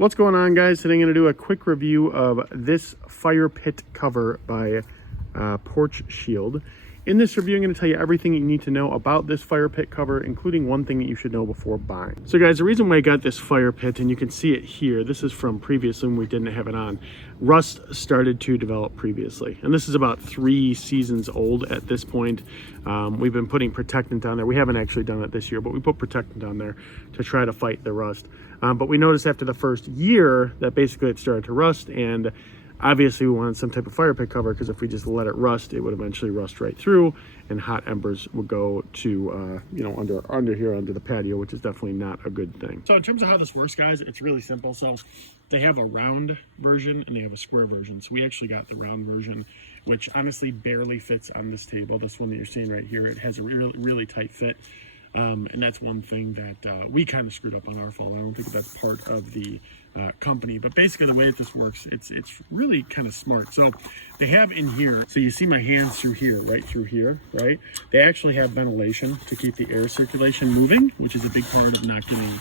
What's going on, guys? Today I'm going to do a quick review of this fire pit cover by Porch Shield. In this review, I'm going to tell you everything you need to know about this fire pit cover, including one thing that you should know before buying. So guys, the reason why I got this fire pit, and you can see it here, this is from previously when we didn't have it on. Rust started to develop previously, and this is about 3 seasons old at this point. We've been putting protectant on there. We haven't actually done it this year, but we put protectant on there to try to fight the rust. But we noticed after the first year that basically it started to rust, and obviously we wanted some type of fire pit cover, because if we just let it rust, it would eventually rust right through, and hot embers would go to under here under the patio, which is definitely not a good thing. So in terms of how this works, guys, it's really simple. So they have a round version and they have a square version. So we actually got the round version, which honestly barely fits on this table. This one that you're seeing right here, it has a really tight fit. And that's one thing that we kind of screwed up on our fault. I don't think that's part of the company, but basically the way that this works, it's really kind of smart. So they have in here, so you see my hands through here, right through here, right? They actually have ventilation to keep the air circulation moving, which is a big part of not getting,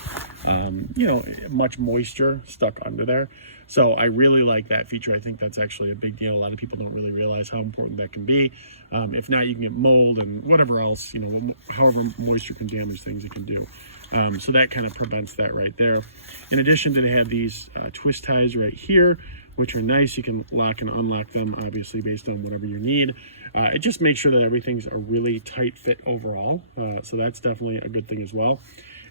much moisture stuck under there. So I really like that feature. I think that's actually a big deal. A lot of people don't really realize how important that can be. If not, you can get mold and whatever else, however moisture can damage things, it can do. So that kind of prevents that right there. In addition to, they have these twist ties right here, which are nice. You can lock and unlock them, obviously, based on whatever you need. It just makes sure that everything's a really tight fit overall. So that's definitely a good thing as well.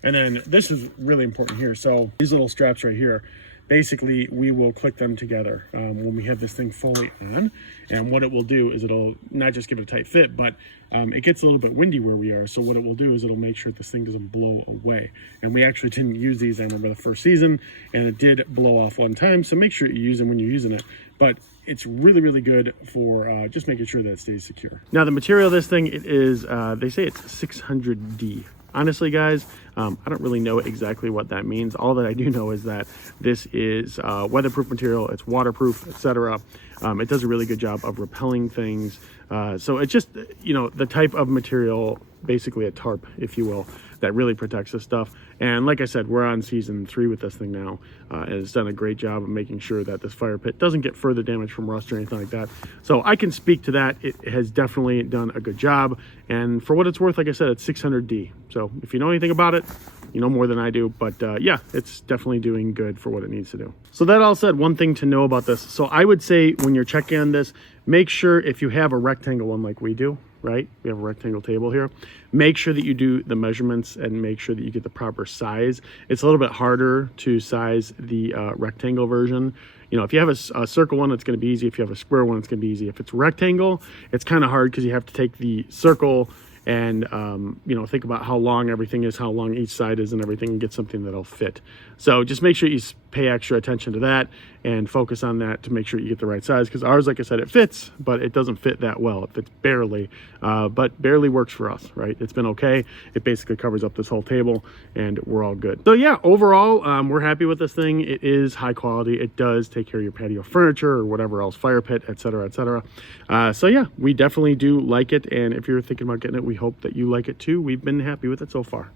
And then this is really important here. So these little straps right here, basically we will click them together when we have this thing fully on, and what it will do is it'll not just give it a tight fit, but it gets a little bit windy where we are, so what it will do is it'll make sure this thing doesn't blow away. And we actually didn't use these, I remember, the first season, and it did blow off one time, so make sure you use them when you're using it. But it's really good for just making sure that it stays secure. Now the material of this thing, it is they say it's 600D. Honestly, guys, I don't really know exactly what that means. All that I do know is that this is weatherproof material. It's waterproof, etc. It does a really good job of repelling things. So it's just, the type of material, basically a tarp, if you will, that really protects this stuff. And like I said, we're on season 3 with this thing now, and it's done a great job of making sure that this fire pit doesn't get further damage from rust or anything like that. So I can speak to that. It has definitely done a good job, and for what it's worth, like I said, it's 600D. So if you know anything about it, you know more than I do, but yeah, it's definitely doing good for what it needs to do. So that all said, one thing to know about this. So I would say when you're checking on this, make sure, if you have a rectangle one like we do, right? We have a rectangle table here. Make sure that you do the measurements and make sure that you get the proper size. It's a little bit harder to size the rectangle version. If you have a circle one, it's going to be easy. If you have a square one, it's going to be easy. If it's rectangle, it's kind of hard because you have to take the circle and think about how long everything is, how long each side is and everything, and get something that'll fit. So just make sure you pay extra attention to that and focus on that to make sure you get the right size, because ours, like I said, it fits, but it doesn't fit that well. It fits barely, but barely works for us, right? It's been okay. It basically covers up this whole table and we're all good. So yeah, overall, we're happy with this thing. It is high quality. It does take care of your patio furniture or whatever else, fire pit, etc., etc. So yeah, we definitely do like it, and if you're thinking about getting it, we hope that you like it too. We've been happy with it so far.